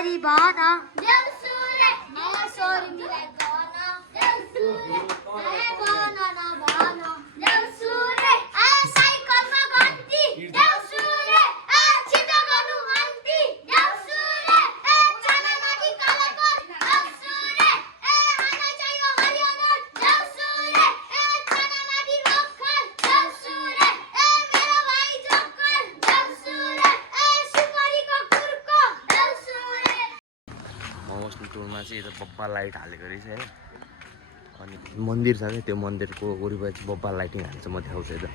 गरी भन देउसुरे नयाँ सोर्मीलाई गन देउसुरे नयाँ भन न भन देउसुरे साइकलमा गन्ती देउसुरे छिटो गर्नु मन्ती देउसुरे चाना नदी कलकत देउसुरे हाना चाहियो हरियाणा देउसुरे चाना नदी लोकल देउसुरे मेरो भाइ जोकर देउसुरे सुपारीको कुर्को देउसुरे मोमोस्टल टोलमा चाहिँ यता बब्बा लाइट हालेको रहेछ होइन अनि मन्दिर छ क्या त्यो मन्दिरको वरिपरि चाहिँ बब्बा लाइटिङ हालेको छ म देखाउँछु यता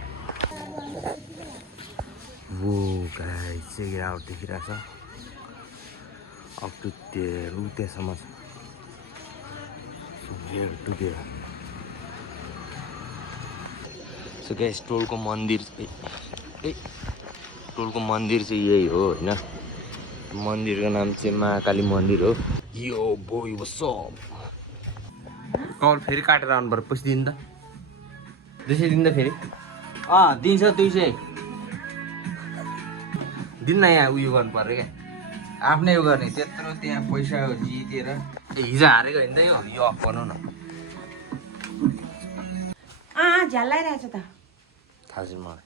वो गाइस चाहिँ गिरावट देखिरहेको छ अप टु त्यहाँसम्म छ टु देयर सो गाइस टोलको मन्दिर टोलको मन्दिर चाहिँ यही हो होइन मन्दिरको नाम चाहिँ महाकाली मन्दिर हो यो बोय सब कल फेरि काटेर आउनु पर्यो पैसा दिनु त 200 दिनु त फेरि दिन्छ 200 दिनु न यहाँ उयो गर्नु पर्यो क्या आफ्नै उ गर्ने त्यत्रो त्यहाँ पैसा जितेर हिजो हारेको होइन त यो अफ गर्नु न झ्यालाइरहेछ त थाहा छैन मलाई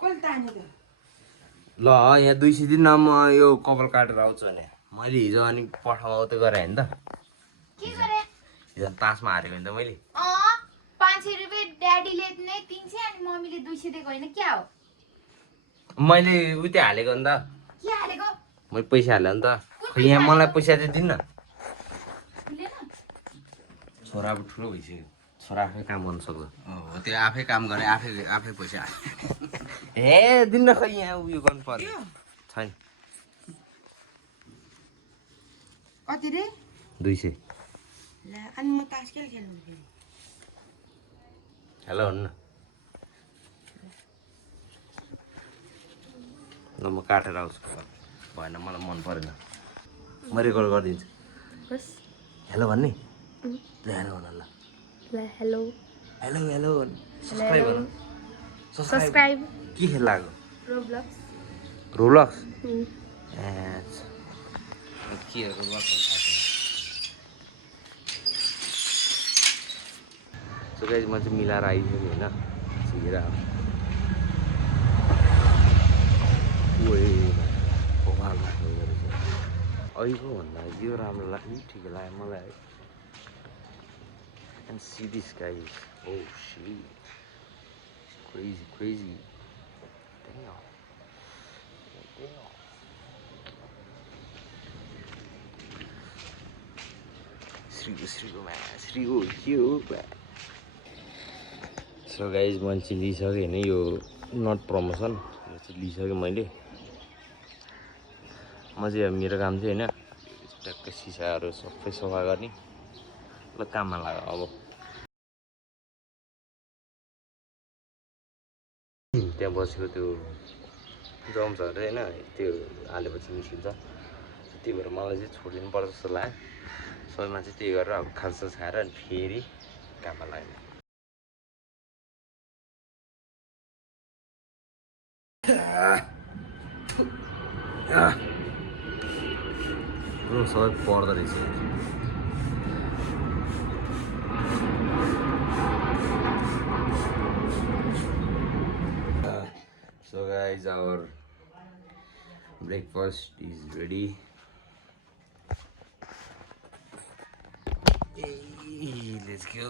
कसले तान्यो त ल यहाँ 200 दिन म यो कपाल काटेर आउँछु भने मैले हिजो अनि पठाउ त गरेँ होइन त के गरे हिजो तासमा हारेको नि त मैले 500 रुपैयाँ ड्याडीले नै 300 अनि मम्मीले 200 दिएको होइन क्या हो मैले उतै हालेको नि त के हालेको मैले पैसा हालेँ नि त खै यहाँ मलाई पैसा चाहिँ दिन्न छोरा अब ठुलो भइसक्यो छोरा आफै काम गर्नु सक्छ हो त्यो आफै काम गरे आफै पैसा ए दिन्न खै यहाँ उयो गर्नु पर्यो छैन कति रे 200 ल अनि म तास खेल खेल्नु फेरि हेलो हुन्न ल म काटेर आउँछु भएन मलाई मन परेन म रेकर्ड गरिदिन्छु बस हेलो भन्ने ल हेलो भन ल ल हेलो हेलो हेलो सब्सक्राइब गर्नु सब्सक्राइब के खेल लाग्यो रोब्लक्स रोब्लक्स ए के रोब्लक्स सो गाइस म चाहिँ मिलाएर आइसकेँ होइन सिकेर भगवान् रहेछ अहिलेको भन्दा यो राम्रो लाग्यो ठिकै लाग्यो मलाई and see this guys oh shit crazy damn Srigo so guys मैले चाहिँ लिइसकेँ होइन यो नट प्रमोसन यो चाहिँ लिइसकेँ मैले म चाहिँ मेरो काम चाहिँ होइन ट्याक्कै सिसाहरू सबै सफा गर्ने ल काममा लाग्यो अब त्यहाँ बसेको त्यो जम्सहरू होइन त्यो हालेपछि निस्किन्छ त्यही भएर मलाई चाहिँ छोडिदिनु पर्छ जस्तो लाग्यो सबैमा चाहिँ त्यही गरेर अब खाजा खाएर अनि फेरि काममा लाग्यो सबै पर्दो रहेछ So guys, our breakfast is ready. Hey, let's go.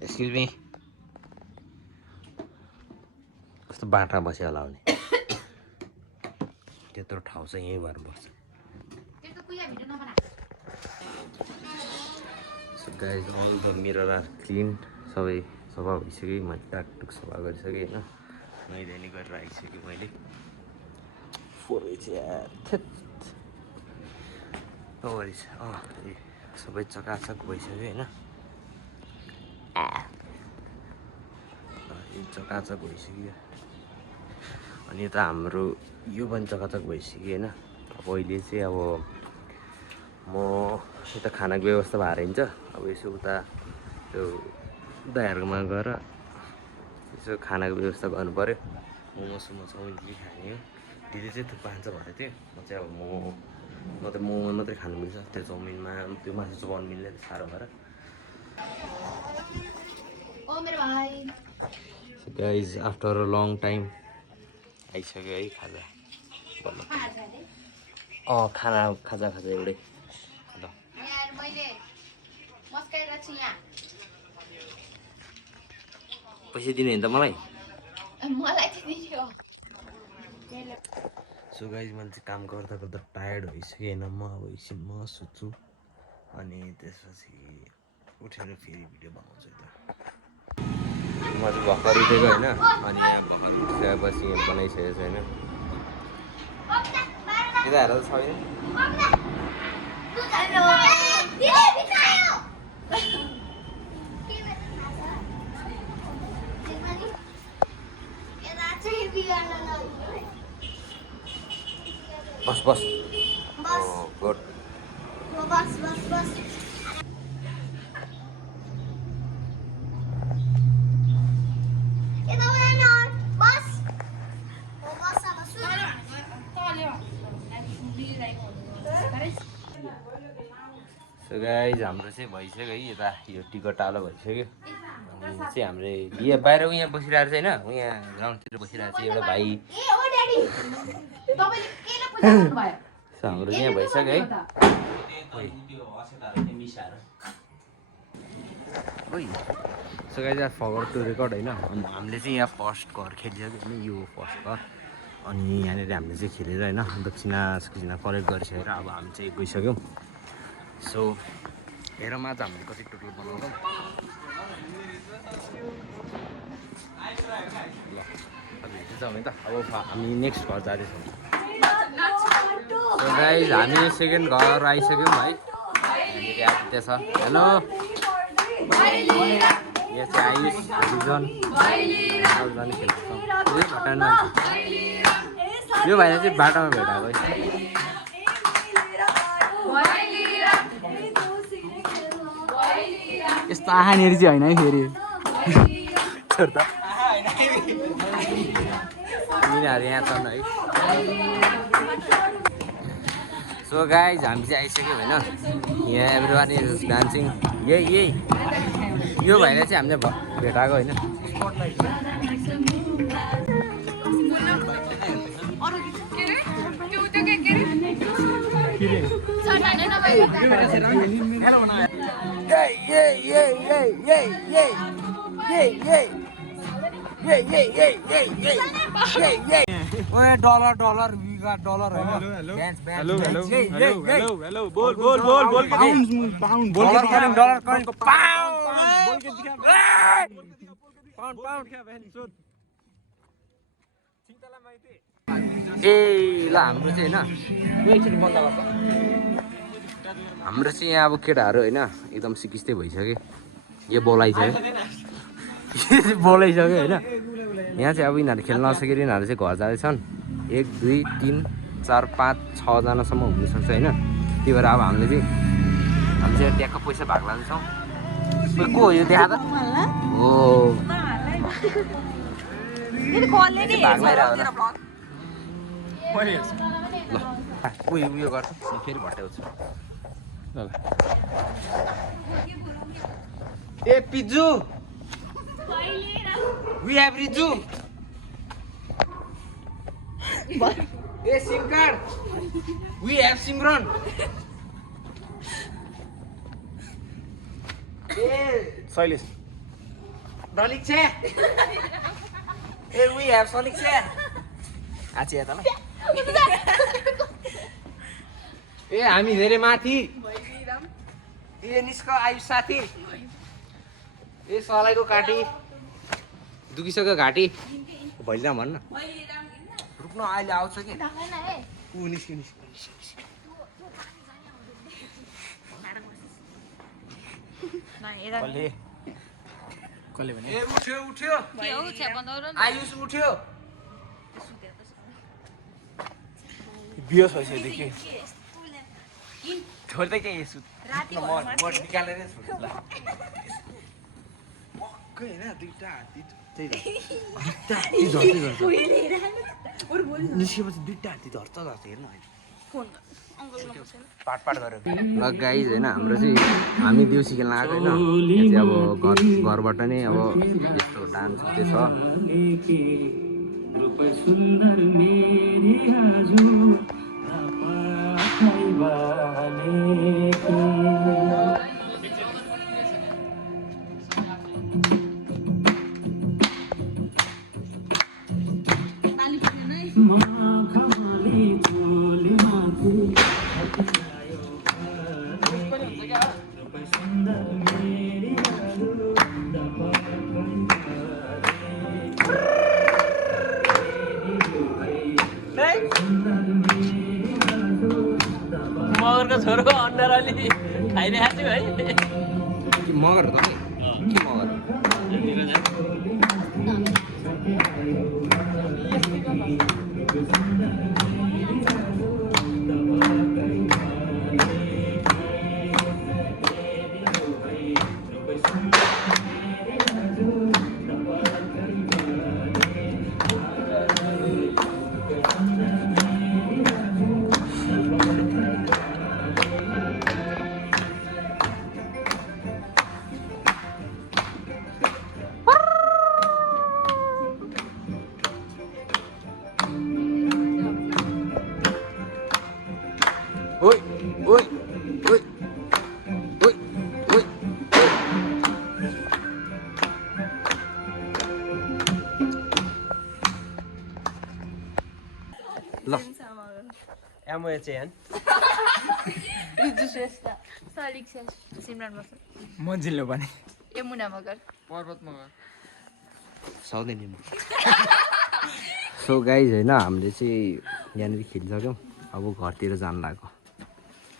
Excuse me. कस्तो बाटा बस्यो होला भने त्यत्रो ठाउँ चाहिँ यहीँ भर्नुपर्छ So guys, all the mirror are clean. सबै सफा भइसक्यो मैले टाकटुक सफा गरिसकेँ होइन नुहाइधुवाइ गरेर आइसकेँ मैले सबै चकाचक भइसक्यो होइन चकाचक भइसक्यो अनि यता हाम्रो यो पनि चकाचक भइसक्यो होइन अब अहिले चाहिँ अब म यता खानाको व्यवस्था भएर हिँड्छ अब यसो उता त्यो दाइहरूकोमा गएर यसो खानाको व्यवस्था गर्नु पऱ्यो मोमो सोमो चाउमिन के खाने हो दिदी चाहिँ थुक्पा खान्छ भनेको थियो म चाहिँ अब मोमो मात्रै खानु मिल्छ त्यो चाउमिनमा त्यो मासु चबाउनु मिल्दैन साह्रो भएर ओ मेरो भाइ guys after a long time आइसक्यो है खाजा खाजा एउटै ल यार मैले मस्काइरहेको छु यहाँ पैसा दिने नि त मलाई मलाई त दियो सो गाइज मैले चाहिँ काम गर्दा गर्दा टायर्ड भइसक्यो होइन म अब एकछिन म सुत्छु अनि त्यसपछि उठेर फेरि भिडियो बनाउँछु त म चाहिँ भर्खर उठेको होइन अनि यहाँ भर्खर उठेपछि यहाँ बनाइसकेको छैन केटाहरू त छैन बस बस गुड सो गाइज हाम्रो चाहिँ भइसक्यो है यता यो टिकट टालो भइसक्यो अनि चाहिँ हाम्रो यहाँ बाहिर यहाँ बसिरहेको छ होइन यहाँ ग्राउन्डतिर बसिरहेको छ एउटा भाइ सो हाम्रो चाहिँ यहाँ भइसक्यो है so guys forward to record होइन अनि हामीले चाहिँ यहाँ फर्स्ट घर खेलिसक्यो होइन यो फर्स्ट घर अनि यहाँनिर हामीले चाहिँ खेलेर होइन दक्षिणा कलेक्ट गरिसकेर अब हामी चाहिँ गइसक्यौँ सो हेरौँ आज हामीले कति टोटल बनाउँछौँ ल अब हेर्दैछौँ है त अब हामी नेक्स्ट घर जाँदैछौँ सो गाइज हामी सेकेन्ड घर आइसक्यौँ है यहाँनिर आदित्य छ हेलो यहाँ चाहिँ आयुष रिजन खेल्दैछौँ यो भाइले चाहिँ बाटोमा भेटाएको है यस्तो आहानेरी चाहिँ होइन है फेरि यिनीहरू यहाँ छन् है सो गाइज हामी चाहिँ आइसक्यौँ होइन यहाँ एभ्रिवान इज डान्सिङ यही यो भाइलाई चाहिँ हामीले भेटाएको होइन dollar we got dollar hello बोल पाउन्ड डलर ए ल हाम्रो चाहिँ होइन हाम्रो चाहिँ यहाँ अब केटाहरू होइन एकदम सिकिस्तै भइसक्यो यो बोलाइसक्यो होइन यहाँ चाहिँ अब यिनीहरू खेल्न नसकेर यिनीहरू चाहिँ घर जाँदैछन् 1 2 3 4 5 6जनासम्म हुनसक्छ होइन त्यही भएर अब हामी चाहिँ ट्याक्क पैसा भाग लाँदैछौँ को हो यो देखा त हो भाग लाइरहेको ल उयो गर्छ फेरि भट्याउँछ ल ए पिजु we have Riju a SIM card we have Simran ए शैलेश डलिक छे ए वी हैव सलिक छे आछि यता ल ए हामी धेरै माथि ए निस्क आयुष साथी ए सलाइको काटी दुखिसक्यो घाँटी भैलिराम भन्न रुक्न अहिले आउँछ कि ऊ निस्क्यो कसले भने ए उठ्यो आयुष उठ्यो बियोस भइसकेदेखि छोड्दै के यसो म निकालेर छोड्छु ल होइन दुईटा हात्ती त्यही त ती झर्छ निस्केपछि दुईटा हात्ती झर्छ हेर्नु पाट गरेर ल गाइज होइन हाम्रो चाहिँ हामी देउसी खेल्न आएको होइन यहाँ चाहिँ अब घरबाट नै अब यस्तो डान्स हुँदैछ मगरको छोरो अन्डर अलि खाइरहेको छु है मगर त के मगर ओइ ओइ ओइ ओइ ओइ ल एमओएचएन रिजु श्रेष्ठ सलिक सिमरन बस्नु मन्जिलो भने यमुना मगर साउदे निम्बु सो गाइज होइन हामीले चाहिँ यहाँनिर खेलिसक्यौँ अब घरतिर जानु लाग्यो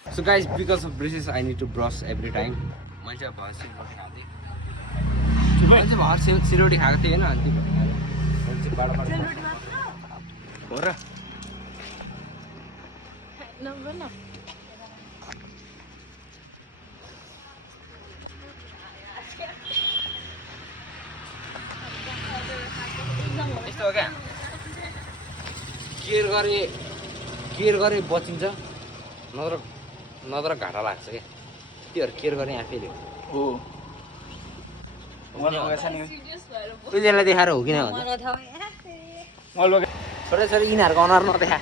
so guys because of braces I need to brush every time मैले चाहिँ भर सिलरोटी खाएको थिएँ मैले चाहिँ भर सिलरोटी खाएको थिएँ होइन अनि त्यो मैले चाहिँ हो र यस्तो हो क्या केयर गरे बचिन्छ नत्र घाटा लाग्छ क्या त्योहरू केयर गर्ने आफैले हो उहिलेलाई देखाएर हो किन भन्छ छोरी यिनीहरूको अनुहार नदेखा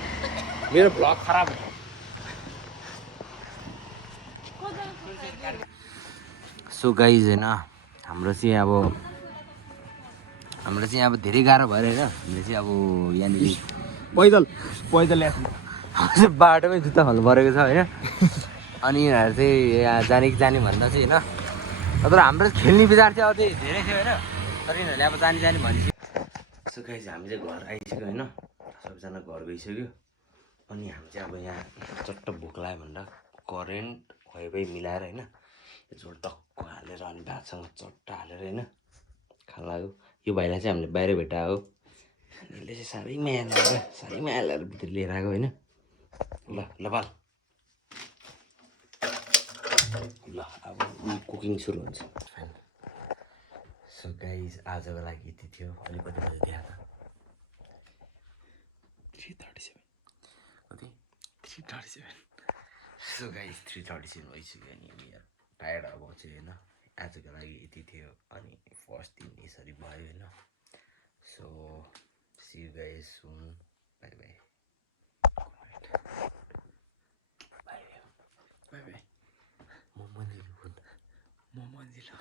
मेरो भ्लग खराब सो गाइज होइन हाम्रो चाहिँ अब धेरै गाह्रो भएर होइन हामीले चाहिँ अब यहाँनिर पैदल बाटोमै जुत्ता खोल्नु परेको छ होइन अनि यिनीहरू चाहिँ यहाँ जाने भन्दा चाहिँ होइन तर हाम्रो खेल्ने विचार चाहिँ अब चाहिँ धेरै थियो होइन तर यिनीहरूले अब जाने भनिसक्यो सो गाइज हामी चाहिँ घर आइसक्यो होइन सबैजना घर गइसक्यो अनि हामी चाहिँ अब यहाँ चट्ट भोक लाग्यो भनेर करेन्ट वाइफाई मिलाएर होइन यसो टक्क हालेर अनि भातसँग चट्ट हालेर होइन खान लाग्यो यो भाइलाई चाहिँ हामीले बाहिर भेटायो यसले चाहिँ साह्रै माया लगाएर भित्र लिएर आएको होइन ल बाल ल अब कुकिङ सुरु हुन्छ सो गाइज आजको लागि यति थियो अनि कति बजी त्यहाँ त 3:37 कति 3:37 सो गाइज 3:37 भइसक्यो अनि टायर्ड अब चाहिँ होइन आजको लागि यति थियो अनि फर्स्ट दिन यसरी भयो होइन so see you guys soon bye bye bye bye म मन्जिलो